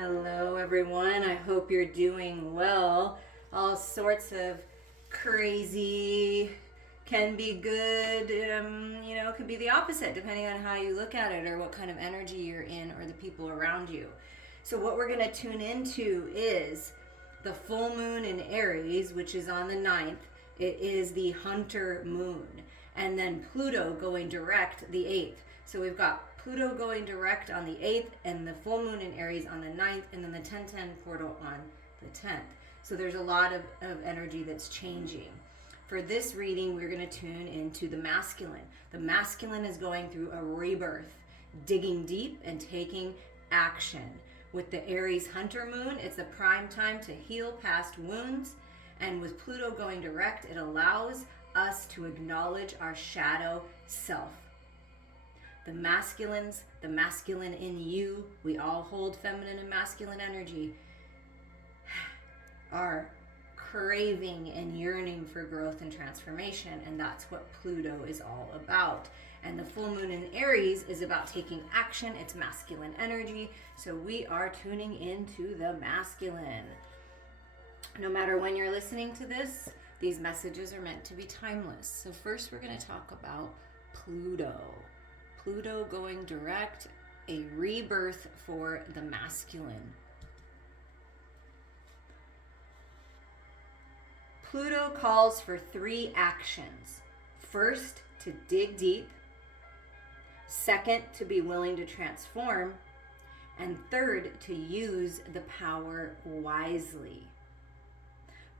Hello, everyone. I hope you're doing well. All sorts of crazy can be good, could be the opposite depending on how you look at it or what kind of energy you're in or the people around you. So, what we're going to tune into is the full moon in Aries, which is on the 9th. It is the Hunter moon. And then Pluto going direct the 8th. So, we've got Pluto going direct on the 8th and the full moon in Aries on the 9th and then the 1010 portal on the 10th. So there's a lot of energy that's changing. For this reading, we're going to tune into the masculine. The masculine is going through a rebirth, digging deep and taking action. With the Aries Hunter moon, it's the prime time to heal past wounds. And with Pluto going direct, it allows us to acknowledge our shadow self. The masculine in you, we all hold feminine and masculine energy, are craving and yearning for growth and transformation, and that's what Pluto is all about. And the full moon in Aries is about taking action. It's masculine energy, so we are tuning into the masculine. No matter when you're listening to this, these messages are meant to be timeless. So first we're going to talk about Pluto. Pluto going direct, a rebirth for the masculine. Pluto calls for 3 actions. First, to dig deep. Second, to be willing to transform. And third, to use the power wisely.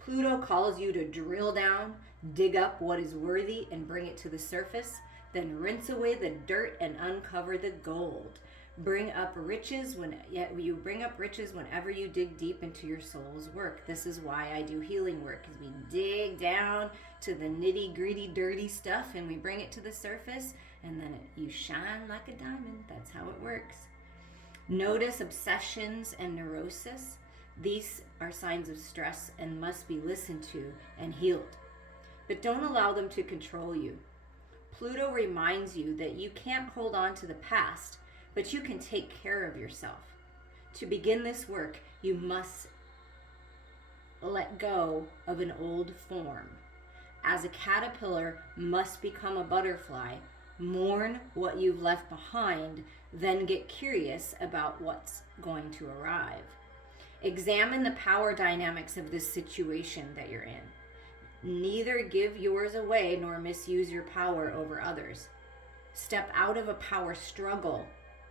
Pluto calls you to drill down, dig up what is worthy and bring it to the surface. Then rinse away the dirt and uncover the gold. Bring up riches you bring up riches whenever you dig deep into your soul's work. This is why I do healing work, because we dig down to the nitty-gritty, dirty stuff and we bring it to the surface, and then you shine like a diamond. That's how it works. Notice obsessions and neurosis. These are signs of stress and must be listened to and healed. But don't allow them to control you. Pluto reminds you that you can't hold on to the past, but you can take care of yourself. To begin this work, you must let go of an old form. As a caterpillar must become a butterfly, mourn what you've left behind, then get curious about what's going to arrive. Examine the power dynamics of this situation that you're in. Neither give yours away nor misuse your power over others. Step out of a power struggle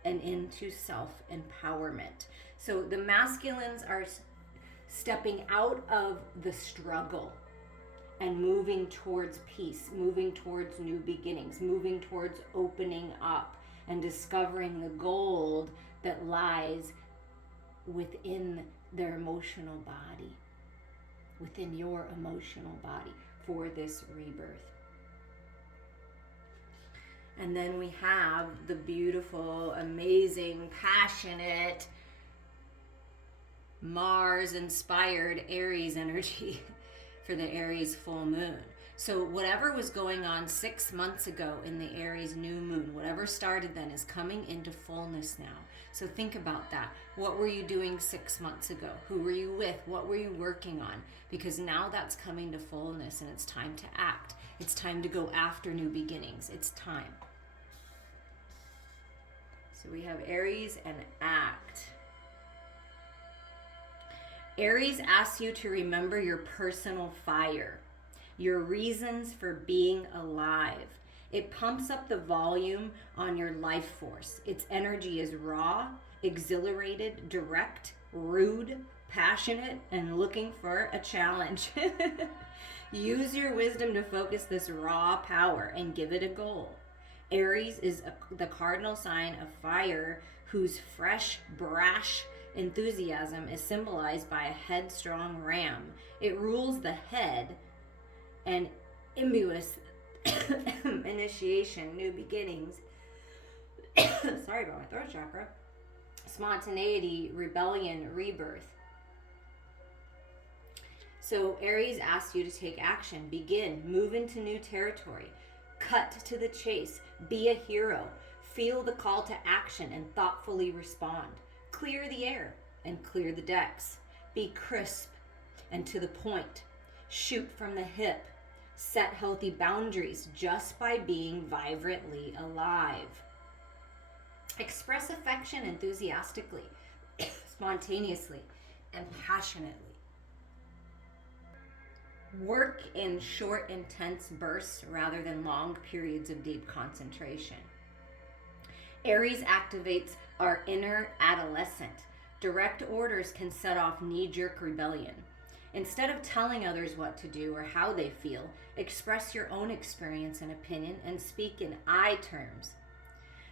and into self-empowerment. So the masculines are stepping out of the struggle and moving towards peace, moving towards new beginnings, moving towards opening up and discovering the gold that lies within their emotional body. Within your emotional body for this rebirth. And then we have the beautiful, amazing, passionate, Mars-inspired Aries energy for the Aries full moon. So whatever was going on 6 months ago in the Aries new moon, whatever started then is coming into fullness now. So think about that. What were you doing 6 months ago? Who were you with? What were you working on? Because now that's coming to fullness and it's time to act. It's time to go after new beginnings. It's time. So we have Aries and act. Aries asks you to remember your personal fire, your reasons for being alive. It pumps up the volume on your life force. Its energy is raw, exhilarated, direct, rude, passionate, and looking for a challenge. Use your wisdom to focus this raw power and give it a goal. Aries is the cardinal sign of fire, whose fresh, brash enthusiasm is symbolized by a headstrong ram. It rules the head and imbues initiation, new beginnings. Sorry about my throat chakra. Spontaneity, rebellion, rebirth. So Aries asks you to take action, begin, move into new territory, cut to the chase, be a hero, feel the call to action and thoughtfully respond. Clear the air. and clear the decks. Be crisp and to the point. Shoot from the hip. Set healthy boundaries just by being vibrantly alive. Express affection enthusiastically, spontaneously, and passionately. Work in short, intense bursts rather than long periods of deep concentration. Aries activates our inner adolescent. Direct orders can set off knee-jerk rebellion. Instead of telling others what to do or how they feel, express your own experience and opinion and speak in I terms.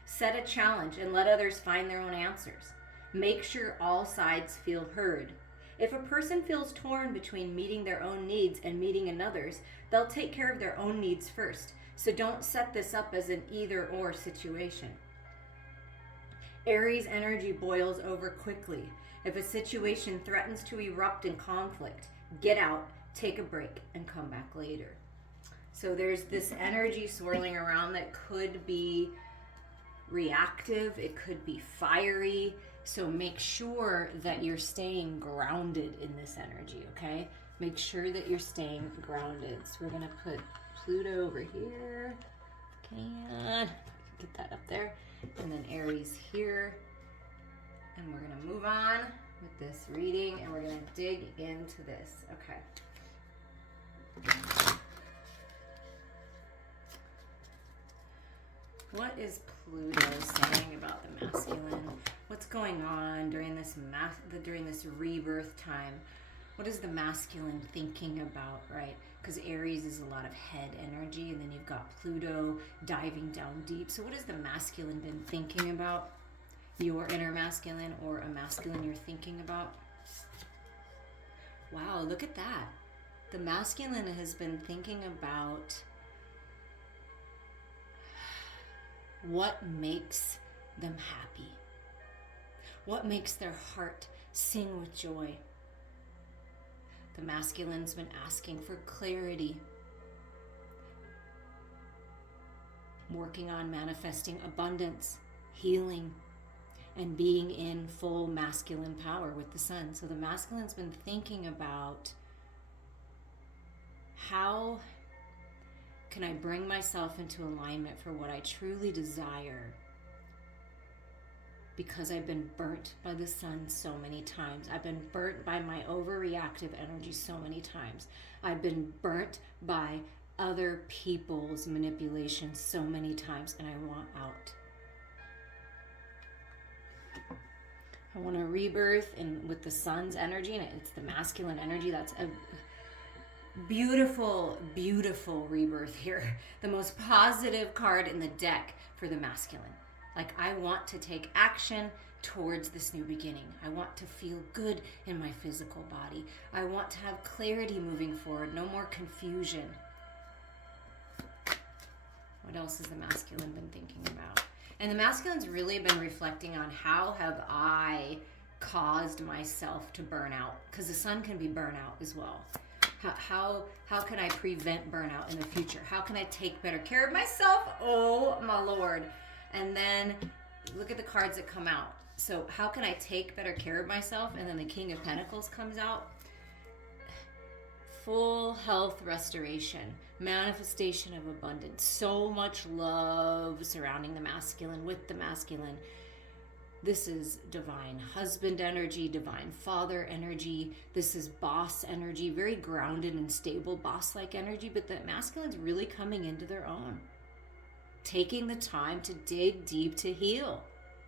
Set a challenge and let others find their own answers. Make sure all sides feel heard. If a person feels torn between meeting their own needs and meeting another's, they'll take care of their own needs first. So don't set this up as an either-or situation. Aries energy boils over quickly. If a situation threatens to erupt in conflict, get out, take a break, and come back later. So there's this energy swirling around that could be reactive, it could be fiery. So make sure that you're staying grounded in this energy, okay? Make sure that you're staying grounded. So we're going to put Pluto over here. Get that up there. And then Aries here. And we're going to move on with this reading, and we're going to dig into this. Okay. What is Pluto saying about the masculine? What's going on during this rebirth time? What is the masculine thinking about, right? Because Aries is a lot of head energy, and then you've got Pluto diving down deep. So what has the masculine been thinking about? Your inner masculine, or a masculine you're thinking about? Wow, look at that. The masculine has been thinking about what makes them happy. What makes their heart sing with joy? The masculine's been asking for clarity, working on manifesting abundance, healing, and being in full masculine power with the sun. So the masculine's been thinking about, how can I bring myself into alignment for what I truly desire? Because I've been burnt by the sun so many times. I've been burnt by my overreactive energy so many times. I've been burnt by other people's manipulation so many times, and I want out. I want a rebirth, and with the sun's energy, and it's the masculine energy. That's a beautiful, beautiful rebirth here. The most positive card in the deck for the masculine. Like, I want to take action towards this new beginning. I want to feel good in my physical body. I want to have clarity moving forward, no more confusion. What else has the masculine been thinking about? And the masculine's really been reflecting on, how have I caused myself to burn out? Because the sun can be burnout as well. How can I prevent burnout in the future? How can I take better care of myself? Oh my Lord. And then look at the cards that come out. So how can I take better care of myself? And then the King of Pentacles comes out. Full health restoration, manifestation of abundance, so much love surrounding the masculine, with the masculine. This is divine husband energy, divine father energy. This is boss energy, very grounded and stable boss-like energy, but the masculine's really coming into their own. Taking the time to dig deep to heal.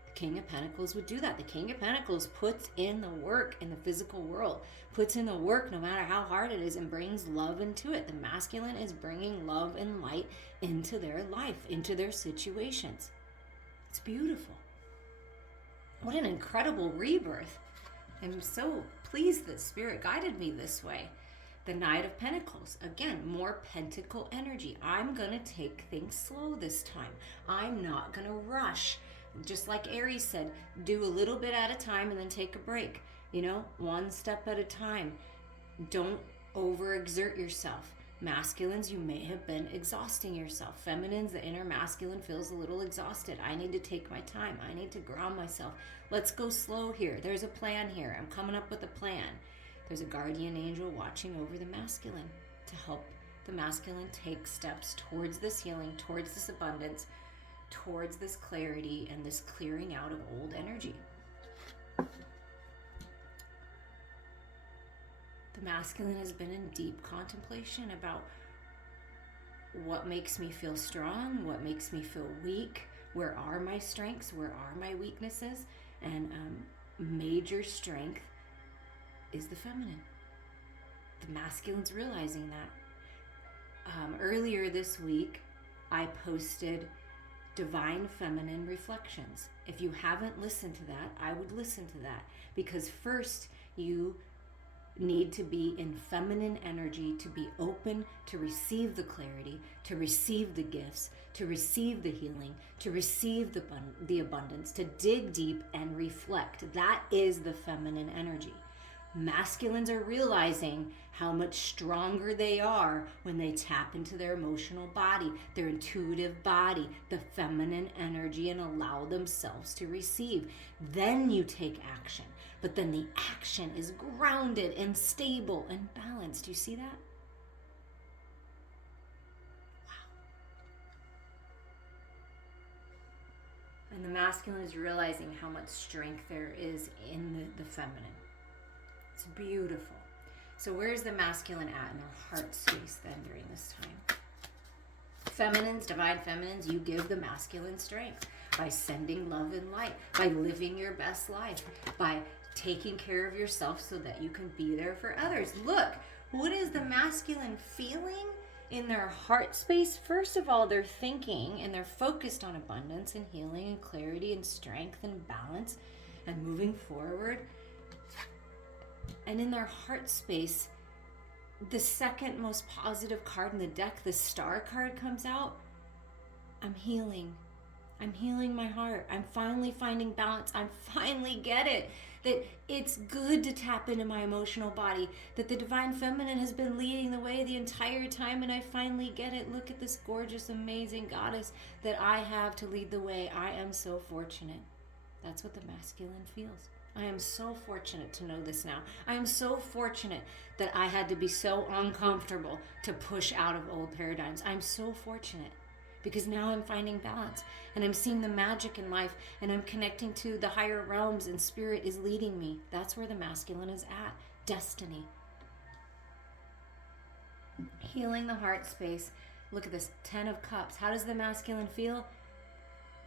The King of Pentacles would do that. The King of Pentacles puts in the work in the physical world, puts in the work no matter how hard it is, and brings love into it. The masculine is bringing love and light into their life, into their situations. It's beautiful. What an incredible rebirth. I'm so pleased that Spirit guided me this way. The Knight of Pentacles, again, more pentacle energy. I'm going to take things slow this time. I'm not going to rush. Just like Aries said, do a little bit at a time and then take a break. You know, one step at a time. Don't overexert yourself. Masculines, you may have been exhausting yourself. Feminines, the inner masculine feels a little exhausted. I need to take my time. I need to ground myself. Let's go slow here. There's a plan here. I'm coming up with a plan. There's a guardian angel watching over the masculine to help the masculine take steps towards this healing, towards this abundance, towards this clarity and this clearing out of old energy. The masculine has been in deep contemplation about what makes me feel strong, what makes me feel weak, where are my strengths, where are my weaknesses, and major strength is the feminine. The masculine's realizing that. Earlier this week, I posted Divine Feminine Reflections. If you haven't listened to that, I would listen to that, because first you need to be in feminine energy to be open to receive the clarity, to receive the gifts, to receive the healing, to receive the abundance, to dig deep and reflect. That is the feminine energy. Masculines are realizing how much stronger they are when they tap into their emotional body, their intuitive body, the feminine energy, and allow themselves to receive. Then you take action. But then the action is grounded and stable and balanced. Do you see that? Wow. And the masculine is realizing how much strength there is in the feminine. It's beautiful. So where's the masculine at in their heart space then during this time? Feminines, divine feminines, you give the masculine strength by sending love and light, by living your best life, by taking care of yourself so that you can be there for others. Look, what is the masculine feeling in their heart space? First of all, they're thinking and they're focused on abundance and healing and clarity and strength and balance and moving forward. And in their heart space, the second most positive card in the deck, the star card, comes out. I'm healing. I'm healing my heart. I'm finally finding balance. I finally get it. That it's good to tap into my emotional body. That the divine feminine has been leading the way the entire time, and I finally get it. Look at this gorgeous, amazing goddess that I have to lead the way. I am so fortunate. That's what the masculine feels. I am so fortunate to know this now. I am so fortunate that I had to be so uncomfortable to push out of old paradigms. I'm so fortunate because now I'm finding balance and I'm seeing the magic in life and I'm connecting to the higher realms and spirit is leading me. That's where the masculine is at. Destiny. Healing the heart space. Look at this, 10 of Cups. How does the masculine feel?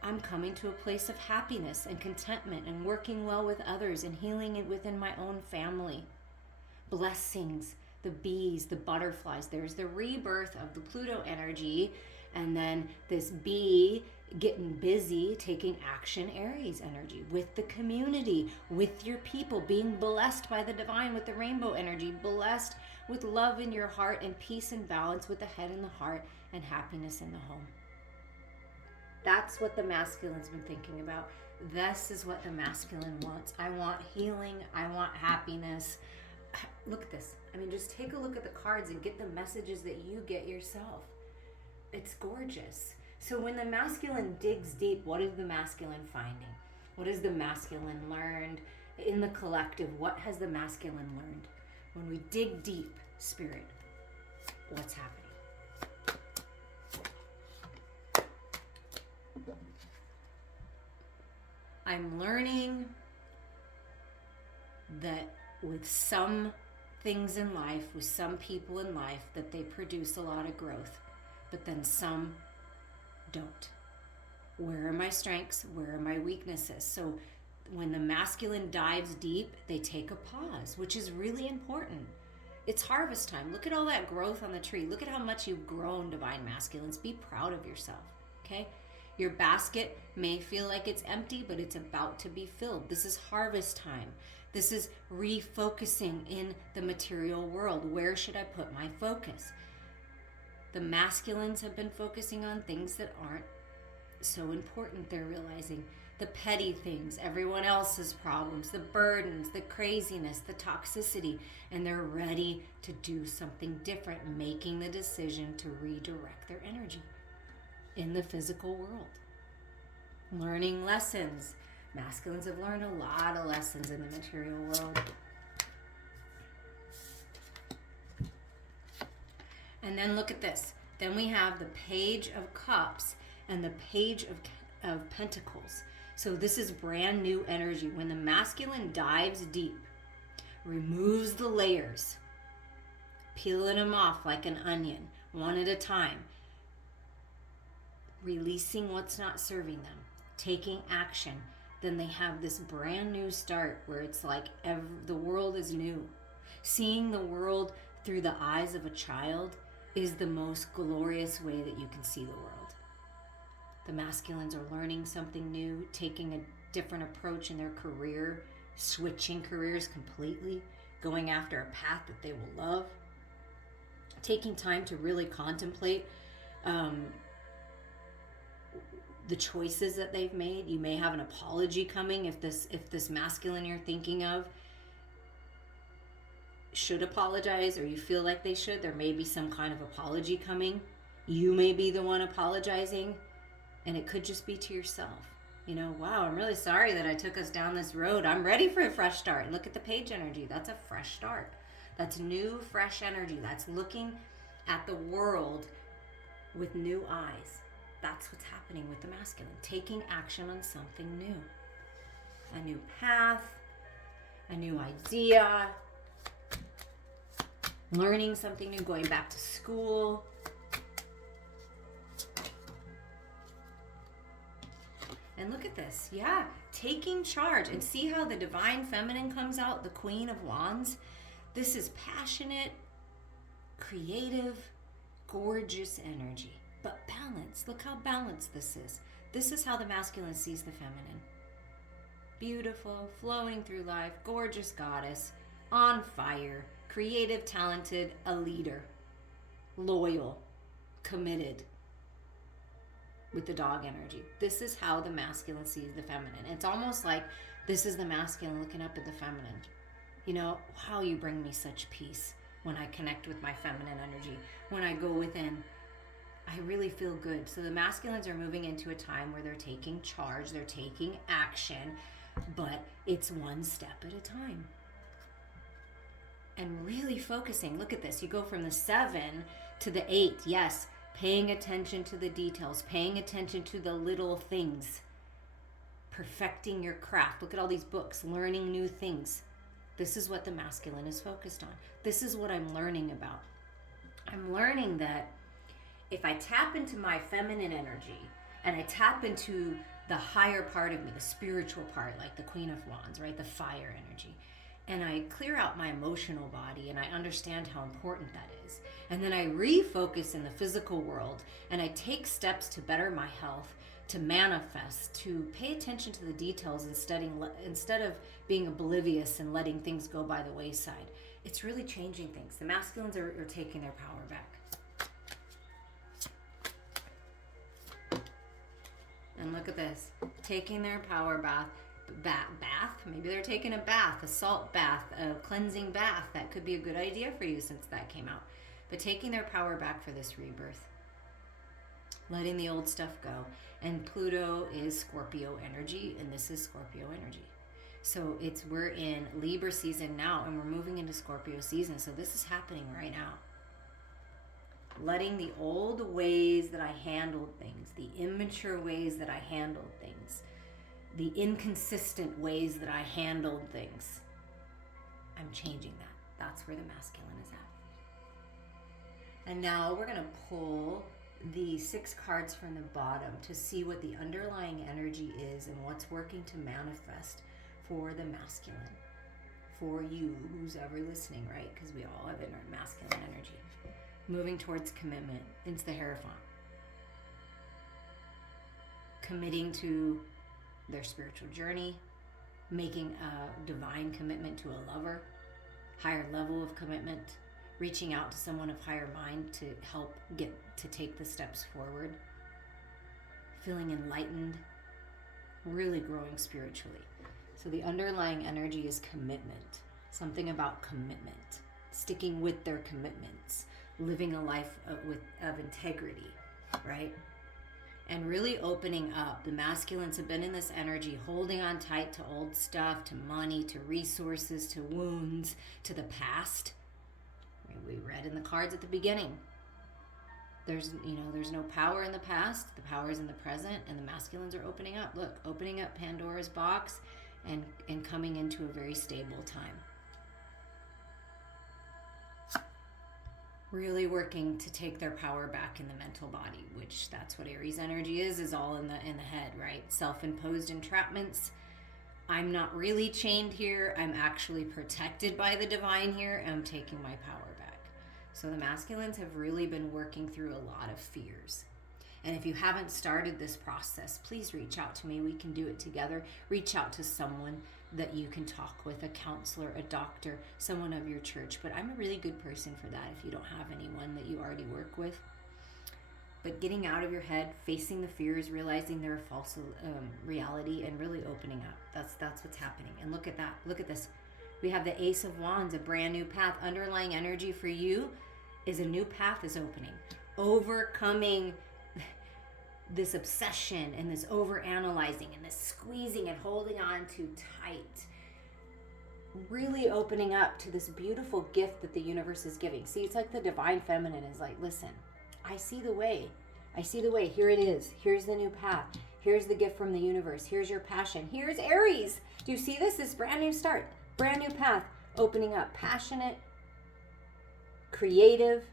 I'm coming to a place of happiness and contentment and working well with others and healing it within my own family. Blessings, the bees, the butterflies. There's the rebirth of the Pluto energy, and then this bee getting busy, taking action, Aries energy, with the community, with your people, being blessed by the divine with the rainbow energy, blessed with love in your heart and peace and balance with the head in the heart and happiness in the home. That's what the masculine's been thinking about. This is what the masculine wants. I want healing. I want happiness. Look at this. I mean, just take a look at the cards and get the messages that you get yourself. It's gorgeous. So when the masculine digs deep, what is the masculine finding? What has the masculine learned in the collective? What has the masculine learned? When we dig deep, spirit, what's happening? I'm learning that with some things in life, with some people in life, that they produce a lot of growth, but then some don't. Where are my strengths? Where are my weaknesses? So when the masculine dives deep, they take a pause, which is really important. It's harvest time. Look at all that growth on the tree. Look at how much you've grown, divine masculines. Be proud of yourself, okay? Your basket may feel like it's empty, but it's about to be filled. This is harvest time. This is refocusing in the material world. Where should I put my focus? The masculines have been focusing on things that aren't so important. They're realizing the petty things, everyone else's problems, the burdens, the craziness, the toxicity, and they're ready to do something different, making the decision to redirect their energy in the physical world. Learning lessons. Masculines have learned a lot of lessons in the material world. And then look at this. Then we have the Page of Cups and the Page of Pentacles. So this is brand new energy. When the masculine dives deep, removes the layers, peeling them off like an onion, one at a time, releasing what's not serving them, taking action, then they have this brand new start where it's like the world is new. Seeing the world through the eyes of a child is the most glorious way that you can see the world. The masculines are learning something new, taking a different approach in their career, switching careers completely, going after a path that they will love, taking time to really contemplate the choices that they've made. You may have an apology coming if this masculine you're thinking of should apologize, or you feel like they should. There may be some kind of apology coming. You may be the one apologizing, and it could just be to yourself. You know, wow, I'm really sorry that I took us down this road. I'm ready for a fresh start. Look at the Page energy. That's a fresh start. That's new, fresh energy. That's looking at the world with new eyes. That's what's happening with the masculine. Taking action on something new. A new path, a new idea, learning something new, going back to school. And look at this. Yeah, taking charge. And see how the divine feminine comes out, the Queen of Wands? This is passionate, creative, gorgeous energy. But balanced. Look how balanced this is. This is how the masculine sees the feminine. Beautiful, flowing through life, gorgeous goddess, on fire, creative, talented, a leader, loyal, committed, with the dog energy. This is how the masculine sees the feminine. It's almost like this is the masculine looking up at the feminine. You know, how you bring me such peace when I connect with my feminine energy, when I go within. I really feel good. So the masculines are moving into a time where they're taking charge, they're taking action, but it's one step at a time. And really focusing. Look at this. You go from the 7 to the 8. Yes, paying attention to the details, paying attention to the little things, perfecting your craft. Look at all these books, learning new things. This is what the masculine is focused on. This is what I'm learning about. I'm learning that if I tap into my feminine energy and I tap into the higher part of me, the spiritual part, like the Queen of Wands, right? The fire energy. And I clear out my emotional body and I understand how important that is. And then I refocus in the physical world and I take steps to better my health, to manifest, to pay attention to the details instead of being oblivious and letting things go by the wayside. It's really changing things. The masculines are taking their power back. And look at this, taking their power bath, maybe they're taking a bath, a salt bath, a cleansing bath. That could be a good idea for you since that came out. But taking their power back for this rebirth, letting the old stuff go. And Pluto is Scorpio energy, and this is Scorpio energy. So we're in Libra season now, and we're moving into Scorpio season. So this is happening right now. Letting the old ways that I handled things, the immature ways that I handled things, the inconsistent ways that I handled things, I'm changing that. That's where the masculine is at. And now we're going to pull the 6 cards from the bottom to see what the underlying energy is and what's working to manifest for the masculine. For you, who's ever listening, right? Because we all have inner masculine energy. Moving towards commitment. It's the Hierophant. Committing to their spiritual journey, making a divine commitment to a lover, higher level of commitment, reaching out to someone of higher mind to help get to take the steps forward, feeling enlightened, really growing spiritually. So the underlying energy is commitment, something about commitment, sticking with their commitments, living a life of integrity, right? And really opening up. The masculines have been in this energy, holding on tight to old stuff, to money, to resources, to wounds, to the past. We read in the cards at the beginning. There's no power in the past. The power is in the present, and the masculines are opening up. Look, opening up Pandora's box and coming into a very stable time. Really working to take their power back in the mental body, which that's what Aries energy is all in the head, right? Self-imposed entrapments. I'm not really chained here. I'm actually protected by the divine here. I'm taking my power back. So the masculines have really been working through a lot of fears. And if you haven't started this process, please reach out to me. We can do it together. Reach out to someone that you can talk with, a counselor, a doctor, someone of your church. But I'm a really good person for that if you don't have anyone that you already work with. But getting out of your head, facing the fears, realizing they're a false reality, and really opening up. That's what's happening. And look at that. Look at this. We have the Ace of Wands, a brand new path. Underlying energy for you is a new path is opening. Overcoming this obsession and this over-analyzing and this squeezing and holding on too tight. Really opening up to this beautiful gift that the universe is giving. See, it's like the divine feminine is like, listen, I see the way. I see the way. Here it is. Here's the new path. Here's the gift from the universe. Here's your passion. Here's Aries. Do you see this? This brand new start. Brand new path. Opening up. Passionate. Creative.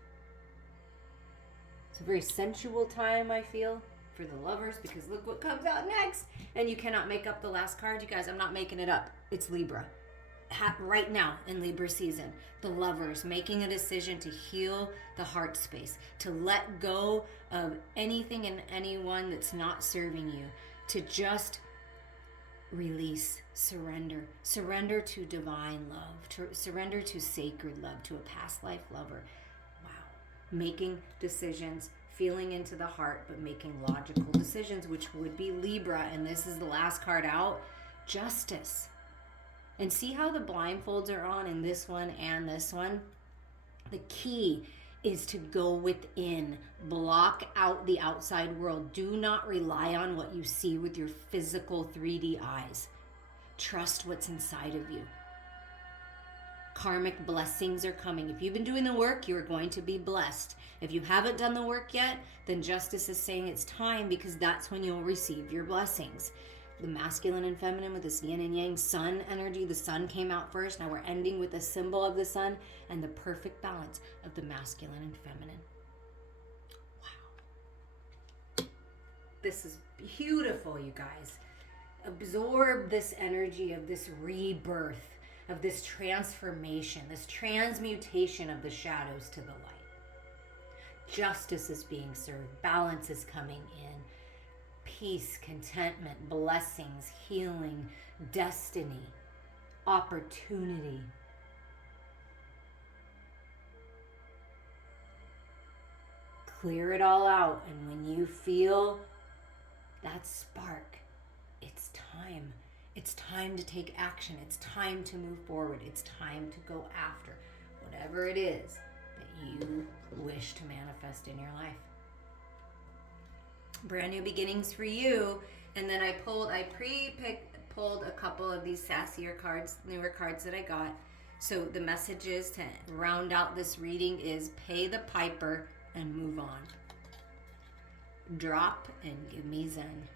It's a very sensual time, I feel, for the lovers, because look what comes out next. And you cannot make up the last card, you guys. I'm not making it up. It's Libra. Right now in Libra season, the lovers making a decision to heal the heart space, to let go of anything and anyone that's not serving you, to just release, surrender to divine love, to surrender to sacred love, to a past life lover. Wow. Making decisions, feeling into the heart, but making logical decisions, which would be Libra. And this is the last card out, Justice. And see how the blindfolds are on in this one and this one? The key is to go within. Block out the outside world. Do not rely on what you see with your physical 3D eyes. Trust what's inside of you. Karmic blessings are coming. If you've been doing the work, you are going to be blessed. If you haven't done the work yet, then Justice is saying it's time, because that's when you'll receive your blessings. The masculine and feminine with this yin and yang sun energy. The sun came out first. Now we're ending with a symbol of the sun and the perfect balance of the masculine and feminine. Wow. This is beautiful, you guys. Absorb this energy of this rebirth, of this transformation, this transmutation of the shadows to the light. Justice is being served. Balance is coming in. Peace, contentment, blessings, healing, destiny, opportunity. Clear it all out, and when you feel that spark, it's time. It's time to take action. It's time to move forward. It's time to go after whatever it is that you wish to manifest in your life. Brand new beginnings for you. And then I pulled a couple of these sassier cards, newer cards that I got. So the messages to round out this reading is pay the piper and move on. Drop and give me Zen.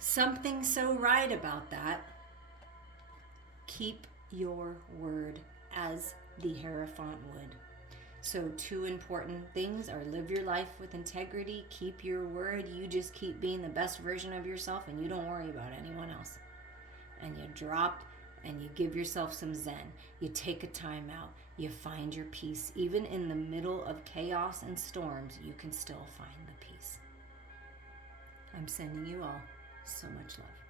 Something so right about that. Keep your word, as the Hierophant would. So 2 important things are live your life with integrity, keep your word, you just keep being the best version of yourself, and you don't worry about anyone else. And you drop and you give yourself some Zen. You take a time out. You find your peace. Even in the middle of chaos and storms, you can still find the peace. I'm sending you all so much love.